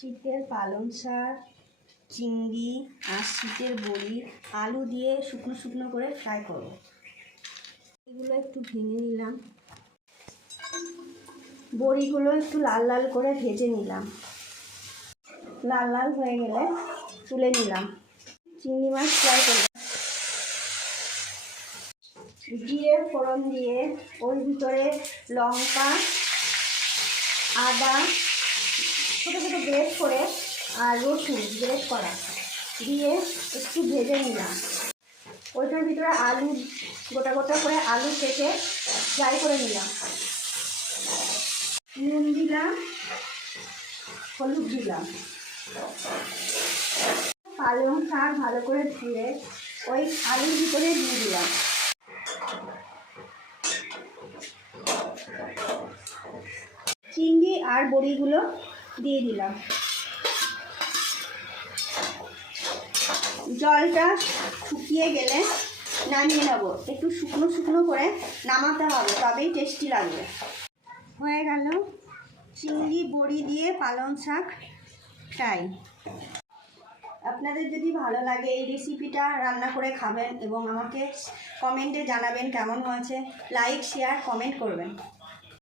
শীতের পালং শাক, চিংড়ি আর শীতের বড়ি আলু দিয়ে শুকনো শুকনো করে ফ্রাই করব। এগুলো একটু ভেঙে নিলাম, বড়িগুলো একটু লাল লাল করে ভেজে নিলাম, লাল লাল হয়ে গেলে তুলে নিলাম। চিংড়ি মাছ ফ্রাই করলাম, জিরে ফোড়ন দিয়ে ওর ভিতরে লঙ্কা, আদা ছোটো ছোটো গ্রেট করে আর রসুন গ্রেট করা দিয়ে একটু ভেজে নিলাম। ওইটার ভিতরে আলু গোটা গোটা করে আলু কেটে ফ্রাই করে নিলাম। নুন দিলাম, হলুদ দিলাম। পালং শাক ভালো করে ধুয়ে ওই আলুর ভিতরে দিয়ে দিলাম। চিংড়ি আর বড়িগুলো দিয়ে দিলাম। জলটা শুকিয়ে গেলে নামিয়ে নেব। একটু শুকনো শুকনো করে নামাতে হবে, তবেই টেস্টি লাগবে। হয়ে গেল চিংড়ি বড়ি দিয়ে পালং শাক ফ্রাই। আপনাদের যদি ভালো লাগে এই রেসিপিটা রান্না করে খাবেন এবং আমাকে কমেন্টে জানাবেন কেমন হয়েছে। লাইক, শেয়ার, কমেন্ট করবেন।